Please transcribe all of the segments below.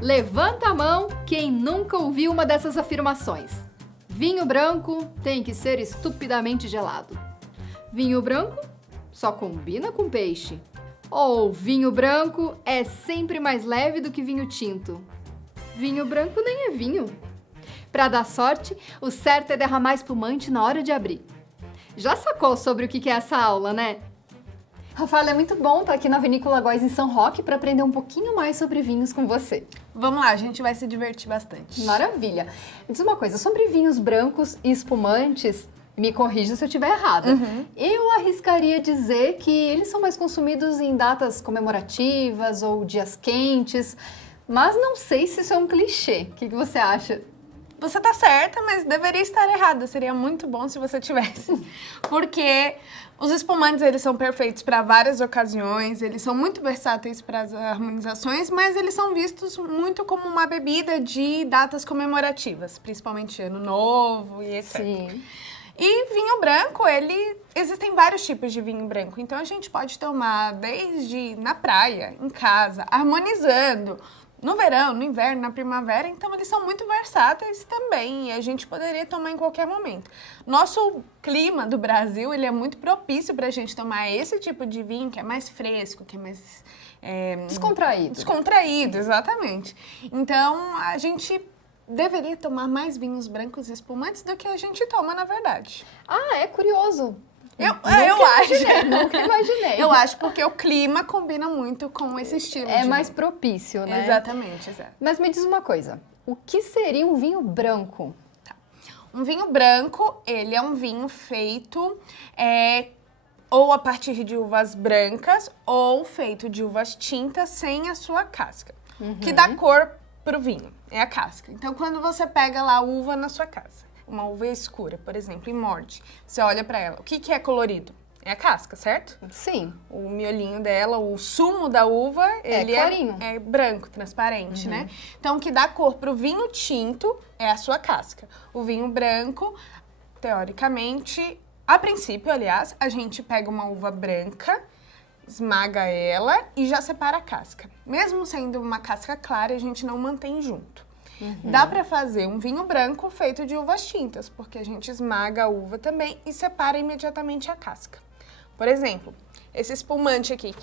Levanta a mão quem nunca ouviu uma dessas afirmações. Vinho branco tem que ser estupidamente gelado. Vinho branco só combina com peixe. Ou vinho branco é sempre mais leve do que vinho tinto. Vinho branco nem é vinho. Para dar sorte, o certo é derramar espumante na hora de abrir. Já sacou sobre o que é essa aula, né? Rafael, é muito bom estar aqui na Vinícola Góes em São Roque para aprender um pouquinho mais sobre vinhos com você. Vamos lá, a gente vai se divertir bastante. Maravilha! Me diz uma coisa, sobre vinhos brancos e espumantes, me corrija se eu estiver errada. Eu arriscaria dizer que eles são mais consumidos em datas comemorativas ou dias quentes, mas não sei se isso é um clichê. O que você acha? Você tá certa, mas deveria estar errada. Seria muito bom se você tivesse. Porque os espumantes, eles são perfeitos para várias ocasiões, eles são muito versáteis para as harmonizações, mas eles são vistos muito como uma bebida de datas comemorativas, principalmente Ano Novo e etc. Sim. E vinho branco, existem vários tipos de vinho branco, então a gente pode tomar desde na praia, em casa, harmonizando, no verão, no inverno, na primavera, então eles são muito versáteis também e a gente poderia tomar em qualquer momento. Nosso clima do Brasil, ele é muito propício para a gente tomar esse tipo de vinho que é mais fresco, que é mais... Descontraído. Descontraído, exatamente. Então, a gente deveria tomar mais vinhos brancos e espumantes do que a gente toma, na verdade. Ah, é curioso. Eu acho. Nunca imaginei. Eu acho porque o clima combina muito com esse estilo. É mais propício, né? Exatamente, exato. Mas me diz uma coisa, o que seria um vinho branco? Um vinho branco, ele é um vinho feito ou a partir de uvas brancas ou feito de uvas tintas sem a sua casca. Que dá cor pro vinho, é a casca. Então, quando você pega lá a uva na sua casa, uma uva escura, por exemplo, e morde, você olha pra ela, o que é colorido? É a casca, certo? Sim. O miolinho dela, o sumo da uva, ele clarinho. é branco, transparente, né? Então, o que dá cor pro vinho tinto é a sua casca. O vinho branco, teoricamente, a princípio, aliás, a gente pega uma uva branca, esmaga ela e já separa a casca. Mesmo sendo uma casca clara, a gente não mantém junto. Dá pra fazer um vinho branco feito de uvas tintas, porque a gente esmaga a uva também e separa imediatamente a casca. Por exemplo, esse espumante aqui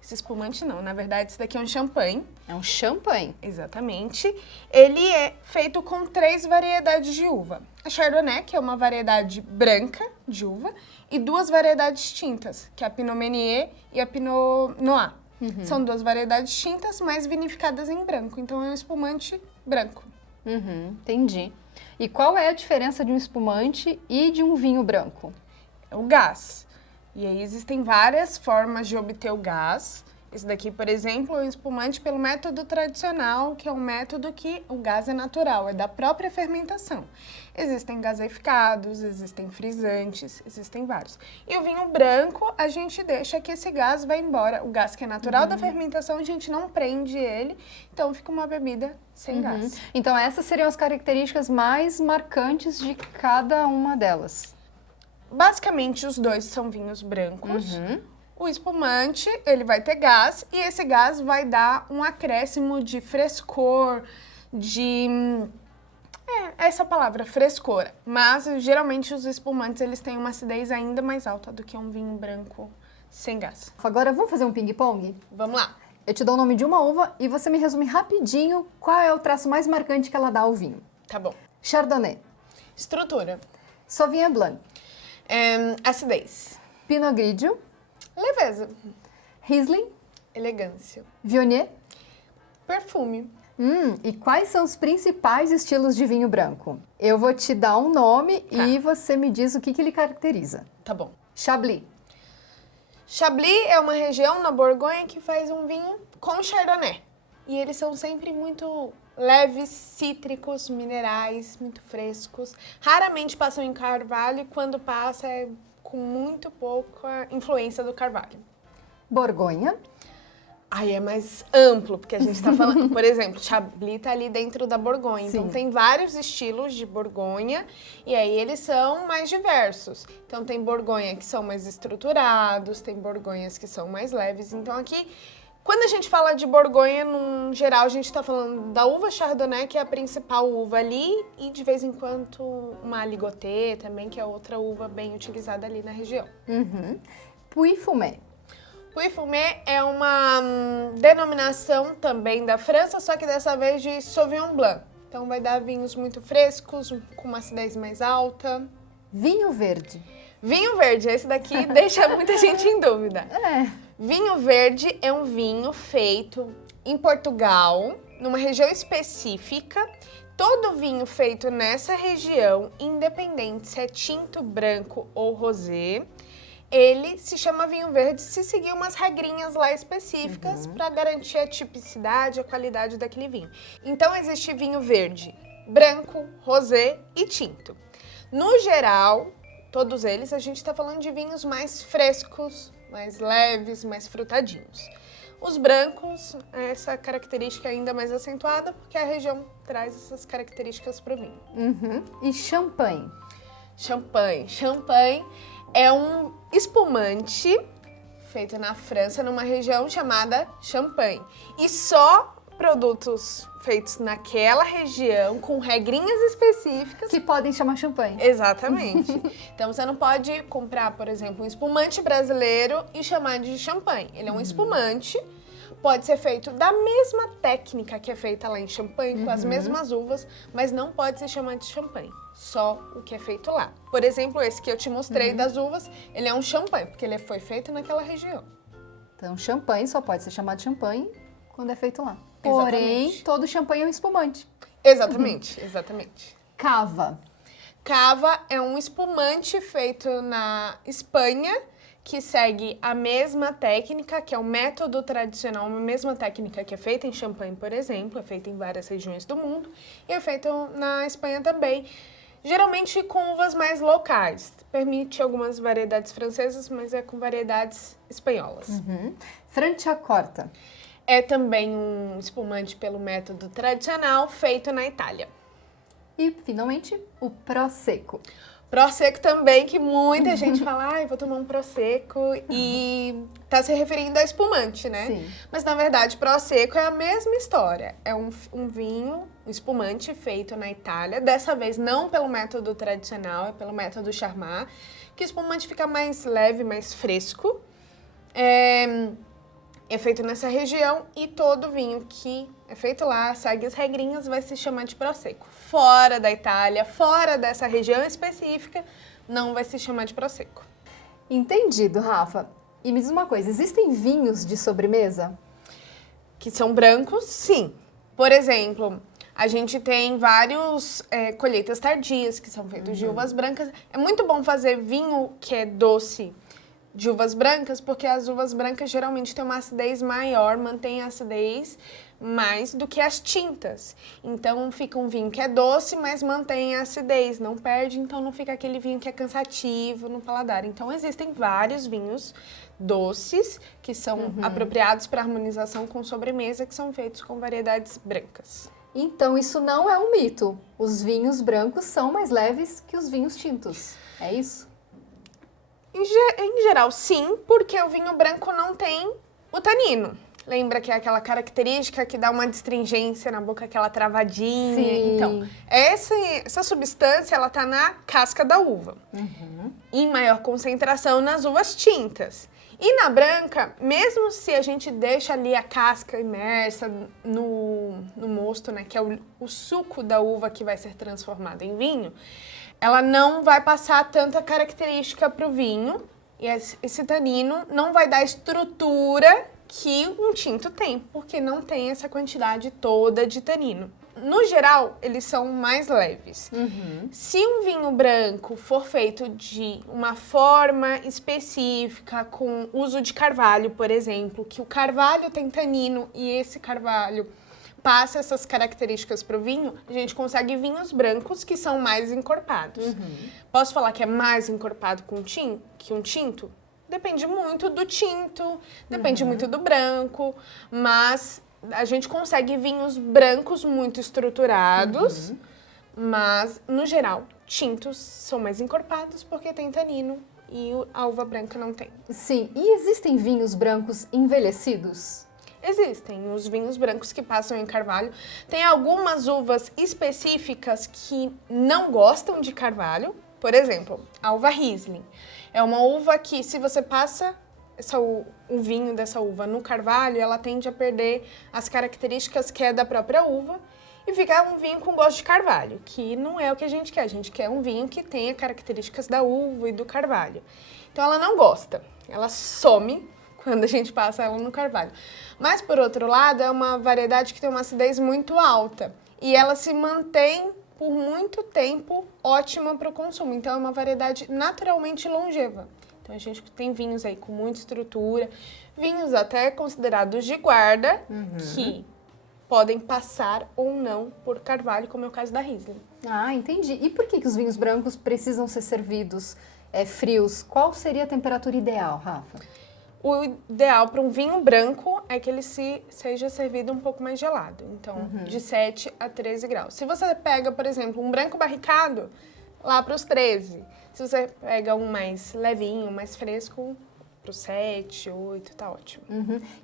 Esse espumante não, na verdade, esse daqui é um champanhe. É um champanhe. Exatamente. Ele é feito com 3 variedades de uva. A Chardonnay, que é uma variedade branca de uva, e 2 variedades tintas, que é a Pinot Meunier e a Pinot Noir. São 2 variedades tintas, mas vinificadas em branco. Então, é um espumante branco. Entendi. E qual é a diferença de um espumante e de um vinho branco? É o gás. E aí, existem várias formas de obter o gás. Esse daqui, por exemplo, é um espumante pelo método tradicional, que é um método que o gás é natural, é da própria fermentação. Existem gaseificados, existem frisantes, existem vários. E o vinho branco, a gente deixa que esse gás vá embora. O gás que é natural da fermentação, a gente não prende ele, então fica uma bebida sem gás. Então essas seriam as características mais marcantes de cada uma delas. Basicamente, os dois são vinhos brancos. O espumante, ele vai ter gás e esse gás vai dar um acréscimo de frescor, essa palavra, frescor. Mas, geralmente, os espumantes, eles têm uma acidez ainda mais alta do que um vinho branco sem gás. Agora, vamos fazer um ping-pong? Vamos lá. Eu te dou o nome de uma uva e você me resume rapidinho qual é o traço mais marcante que ela dá ao vinho. Tá bom. Chardonnay. Estrutura. Sauvignon Blanc. Acidez. Pinot Grigio. Leveza. Riesling. Elegância. Viognier. Perfume. E quais são os principais estilos de vinho branco? Eu vou te dar um nome e você me diz o que ele caracteriza. Tá bom. Chablis. Chablis é uma região na Borgonha que faz um vinho com Chardonnay. E eles são sempre muito leves, cítricos, minerais, muito frescos. Raramente passam em carvalho e quando passa é com muito pouca influência do carvalho. Borgonha. Aí é mais amplo, porque a gente tá falando, por exemplo, Chablis tá ali dentro da Borgonha. Então tem vários estilos de Borgonha e aí eles são mais diversos. Então tem Borgonha que são mais estruturados, tem Borgonhas que são mais leves. Então aqui Quando a gente fala de Borgonha, no geral, a gente está falando da uva Chardonnay, que é a principal uva ali, e de vez em quando uma Aligoté também, que é outra uva bem utilizada ali na região. Puy-Fumé. Puy-Fumé é uma denominação também da França, só que dessa vez de Sauvignon Blanc. Então vai dar vinhos muito frescos, com uma acidez mais alta. Vinho verde. Vinho verde, esse daqui deixa muita gente em dúvida. Vinho verde é um vinho feito em Portugal, numa região específica. Todo vinho feito nessa região, independente se é tinto, branco ou rosé, ele se chama vinho verde se seguir umas regrinhas lá específicas para garantir a tipicidade, a qualidade daquele vinho. Então existe vinho verde, branco, rosé e tinto. No geral, todos eles, a gente está falando de vinhos mais frescos, mais leves, mais frutadinhos. Os brancos, essa característica é ainda mais acentuada, porque a região traz essas características para o vinho. E champanhe? Champanhe é um espumante feito na França, numa região chamada Champagne. E só produtos feitos naquela região, com regrinhas específicas, que podem chamar champanhe. Exatamente. Então você não pode comprar, por exemplo, um espumante brasileiro e chamar de champanhe. Ele é um espumante, pode ser feito da mesma técnica que é feita lá em Champagne, com as mesmas uvas, mas não pode se chamar de champanhe. Só o que é feito lá. Por exemplo, esse que eu te mostrei das uvas, ele é um champanhe, porque ele foi feito naquela região. Então, champanhe só pode ser chamado de champanhe quando é feito lá. Porém, Exatamente. todo champanhe é um espumante. Exatamente, exatamente. Cava. Cava é um espumante feito na Espanha, que segue a mesma técnica, que é o método tradicional, a mesma técnica que é feita em Champagne, por exemplo, é feita em várias regiões do mundo, e é feito na Espanha também, geralmente com uvas mais locais. Permite algumas variedades francesas, mas é com variedades espanholas. Franciacorta. É também um espumante pelo método tradicional, feito na Itália. E, finalmente, o Prosecco. Prosecco também, que muita gente fala, vou tomar um Prosecco, e tá se referindo a espumante, né? Sim. Mas, na verdade, Prosecco é a mesma história. É um vinho, um espumante feito na Itália, dessa vez não pelo método tradicional, é pelo método Charmat, que o espumante fica mais leve, mais fresco. É feito nessa região e todo vinho que é feito lá, segue as regrinhas, vai se chamar de Prosecco. Fora da Itália, fora dessa região específica, não vai se chamar de Prosecco. Entendido, Rafa. E me diz uma coisa, existem vinhos de sobremesa? Que são brancos, sim. Por exemplo, a gente tem vários colheitas tardias que são feitos de uvas brancas. É muito bom fazer vinho que é doce de uvas brancas, porque as uvas brancas geralmente têm uma acidez maior, mantém a acidez mais do que as tintas. Então fica um vinho que é doce, mas mantém a acidez, não perde, então não fica aquele vinho que é cansativo no paladar. Então existem vários vinhos doces que são apropriados para harmonização com sobremesa, que são feitos com variedades brancas. Então isso não é um mito. Os vinhos brancos são mais leves que os vinhos tintos. É isso? Em geral, sim, porque o vinho branco não tem o tanino. Lembra que é aquela característica que dá uma astringência na boca, aquela travadinha? Sim. Então, essa substância, ela tá na casca da uva. Em maior concentração nas uvas tintas. E na branca, mesmo se a gente deixa ali a casca imersa no mosto, né, que é o suco da uva que vai ser transformado em vinho, ela não vai passar tanta característica para o vinho, e esse tanino não vai dar a estrutura que um tinto tem, porque não tem essa quantidade toda de tanino. No geral, eles são mais leves. Se um vinho branco for feito de uma forma específica, com uso de carvalho, por exemplo, que o carvalho tem tanino e esse carvalho passa essas características para o vinho, a gente consegue vinhos brancos que são mais encorpados. Posso falar que é mais encorpado que um tinto? Depende muito do tinto, depende muito do branco, mas a gente consegue vinhos brancos muito estruturados, mas, no geral, tintos são mais encorpados porque tem tanino e a uva branca não tem. Sim. E existem vinhos brancos envelhecidos? Existem os vinhos brancos que passam em carvalho. Tem algumas uvas específicas que não gostam de carvalho. Por exemplo, a uva Riesling. É uma uva que, se você passa o vinho dessa uva no carvalho, ela tende a perder as características que é da própria uva e ficar um vinho com gosto de carvalho, que não é o que a gente quer. A gente quer um vinho que tenha características da uva e do carvalho. Então ela não gosta, ela some quando a gente passa ela no carvalho. Mas, por outro lado, é uma variedade que tem uma acidez muito alta e ela se mantém por muito tempo ótima para o consumo. Então é uma variedade naturalmente longeva. Então a gente tem vinhos aí com muita estrutura, vinhos até considerados de guarda, que podem passar ou não por carvalho, como é o caso da Riesling. Ah, entendi. E por que os vinhos brancos precisam ser servidos frios? Qual seria a temperatura ideal, Rafa? O ideal para um vinho branco é que ele seja servido um pouco mais gelado. Então, de 7 a 13 graus. Se você pega, por exemplo, um branco barricado, lá para os 13. Se você pega um mais levinho, mais fresco, para os 7, 8, tá ótimo.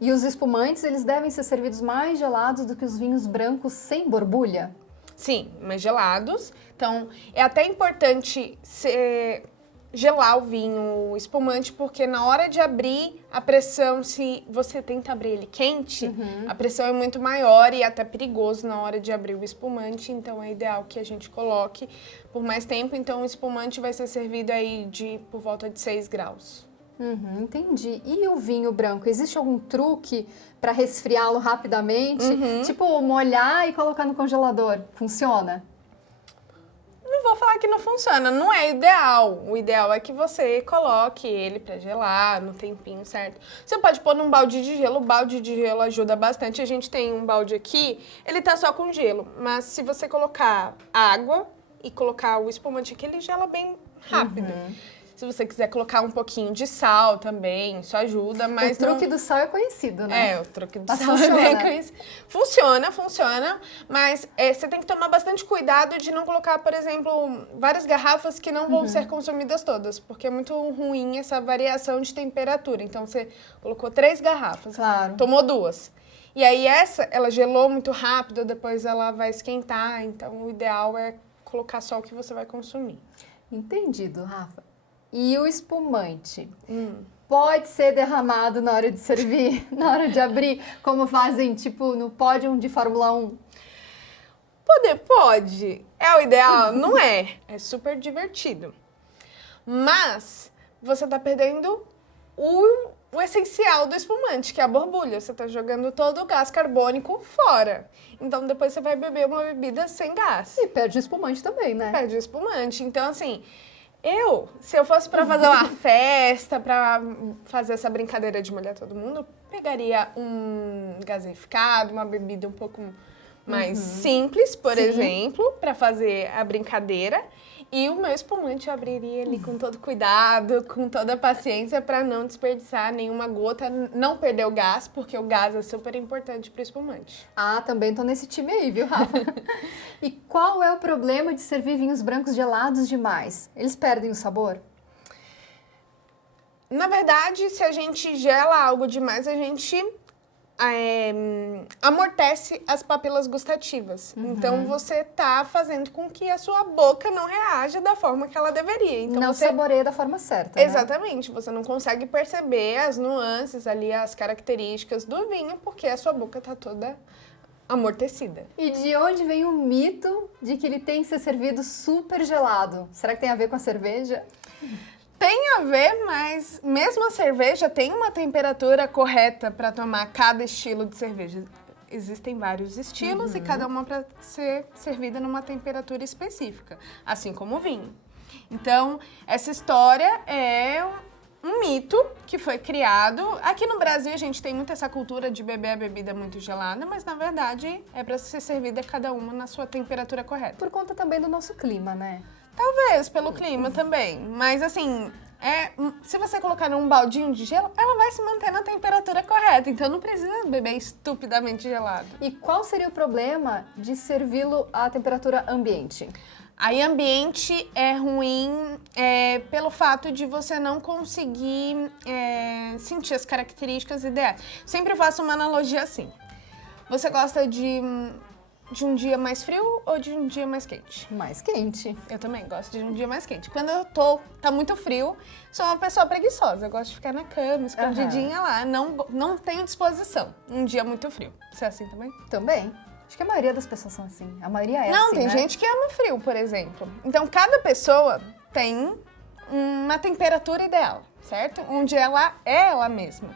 E os espumantes, eles devem ser servidos mais gelados do que os vinhos brancos sem borbulha? Sim, mais gelados. Então, é até importante gelar o vinho espumante, porque na hora de abrir, a pressão, se você tenta abrir ele quente, a pressão é muito maior e até perigoso na hora de abrir o espumante. Então, é ideal que a gente coloque por mais tempo. Então, o espumante vai ser servido aí por volta de 6 graus. Entendi. E o vinho branco, existe algum truque para resfriá-lo rapidamente? Tipo, molhar e colocar no congelador. Funciona? Não vou falar que não funciona, não é ideal. O ideal é que você coloque ele para gelar no tempinho certo. Você pode pôr num balde de gelo, o balde de gelo ajuda bastante. A gente tem um balde aqui, ele tá só com gelo, mas se você colocar água e colocar o espumante aqui, ele gela bem rápido. Se você quiser colocar um pouquinho de sal também, isso ajuda, mas o truque do sal é conhecido, né? É, o truque do sal é bem conhecido. Funciona, mas você tem que tomar bastante cuidado de não colocar, por exemplo, várias garrafas que não vão ser consumidas todas, porque é muito ruim essa variação de temperatura. Então, você colocou 3 garrafas, tomou 2. E aí ela gelou muito rápido, depois ela vai esquentar, então o ideal é colocar só o que você vai consumir. Entendido, Rafa. E o espumante? Pode ser derramado na hora de servir, na hora de abrir, como fazem, tipo, no pódio de Fórmula 1? Pode. É o ideal? Não é. É super divertido. Mas você tá perdendo o essencial do espumante, que é a borbulha. Você tá jogando todo o gás carbônico fora. Então, depois você vai beber uma bebida sem gás. E perde o espumante também, né? Perde o espumante. Então, assim... se eu fosse para fazer uma festa, para fazer essa brincadeira de molhar todo mundo, eu pegaria um gaseificado, uma bebida um pouco mais simples, por exemplo, para fazer a brincadeira. E o meu espumante eu abriria ali com todo cuidado, com toda a paciência, para não desperdiçar nenhuma gota, não perder o gás, porque o gás é super importante para o espumante. Ah, também tô nesse time aí, viu, Rafa? E qual é o problema de servir vinhos brancos gelados demais? Eles perdem o sabor? Na verdade, se a gente gela algo demais, a gente amortece as papilas gustativas. Então, você tá fazendo com que a sua boca não reaja da forma que ela deveria. Então, não saboreia da forma certa, Exatamente. Você não consegue perceber as nuances ali, as características do vinho, porque a sua boca tá toda amortecida. E de onde vem o mito de que ele tem que ser servido super gelado? Será que tem a ver com a cerveja? Tem a ver, mas mesmo a cerveja tem uma temperatura correta para tomar cada estilo de cerveja. Existem vários estilos e cada uma para ser servida numa temperatura específica, assim como o vinho. Então, essa história é um mito que foi criado. Aqui no Brasil a gente tem muito essa cultura de beber a bebida muito gelada, mas na verdade é para ser servida cada uma na sua temperatura correta. Por conta também do nosso clima, né? Talvez, pelo clima também. Mas assim, se você colocar num baldinho de gelo, ela vai se manter na temperatura correta. Então não precisa beber estupidamente gelado. E qual seria o problema de servi-lo à temperatura ambiente? Aí ambiente é ruim pelo fato de você não conseguir sentir as características ideais. Sempre faço uma analogia assim. Você gosta de um dia mais frio ou de um dia mais quente? Mais quente. Eu também gosto de um dia mais quente. Quando tá muito frio, sou uma pessoa preguiçosa. Eu gosto de ficar na cama, escondidinha lá. Não tenho disposição. Um dia muito frio. Você é assim também? Também. Acho que a maioria das pessoas são assim. A maioria é Não, assim, tem né? gente que ama frio, por exemplo. Então, cada pessoa tem uma temperatura ideal, certo? Onde ela é ela mesma.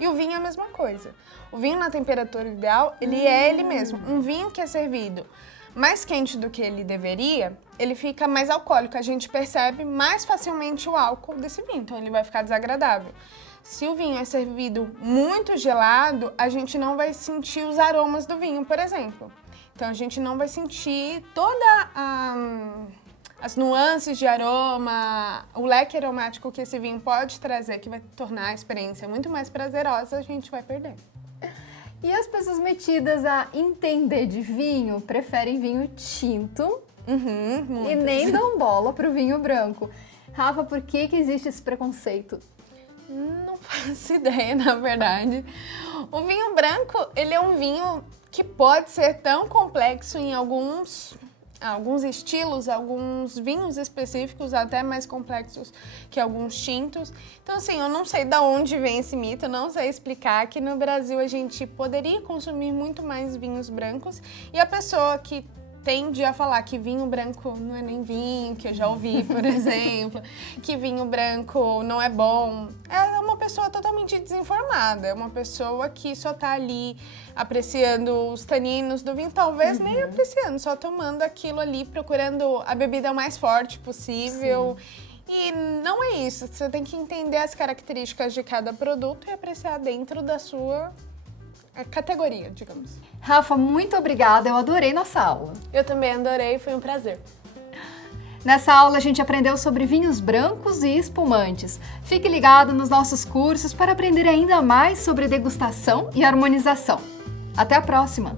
E o vinho é a mesma coisa. O vinho na temperatura ideal, ele é ele mesmo. Um vinho que é servido mais quente do que ele deveria, ele fica mais alcoólico. A gente percebe mais facilmente o álcool desse vinho, então ele vai ficar desagradável. Se o vinho é servido muito gelado, a gente não vai sentir os aromas do vinho, por exemplo. Então, a gente não vai sentir as nuances de aroma, o leque aromático que esse vinho pode trazer, que vai tornar a experiência muito mais prazerosa, a gente vai perder. E as pessoas metidas a entender de vinho preferem vinho tinto e nem dão bola pro vinho branco. Rafa, por que existe esse preconceito? Não faço ideia, na verdade. O vinho branco, ele é um vinho que pode ser tão complexo em alguns estilos, alguns vinhos específicos, até mais complexos que alguns tintos. Então, assim, eu não sei de onde vem esse mito, eu não sei explicar que no Brasil a gente poderia consumir muito mais vinhos brancos e a pessoa que tende a falar que vinho branco não é nem vinho, que eu já ouvi, por exemplo, que vinho branco não é bom. É uma pessoa totalmente desinformada, é uma pessoa que só tá ali apreciando os taninos do vinho, talvez nem apreciando, só tomando aquilo ali, procurando a bebida mais forte possível. Sim. E não é isso, você tem que entender as características de cada produto e apreciar dentro da sua categoria, digamos. Rafa, muito obrigada, eu adorei nossa aula. Eu também adorei, foi um prazer. Nessa aula a gente aprendeu sobre vinhos brancos e espumantes. Fique ligado nos nossos cursos para aprender ainda mais sobre degustação e harmonização. Até a próxima!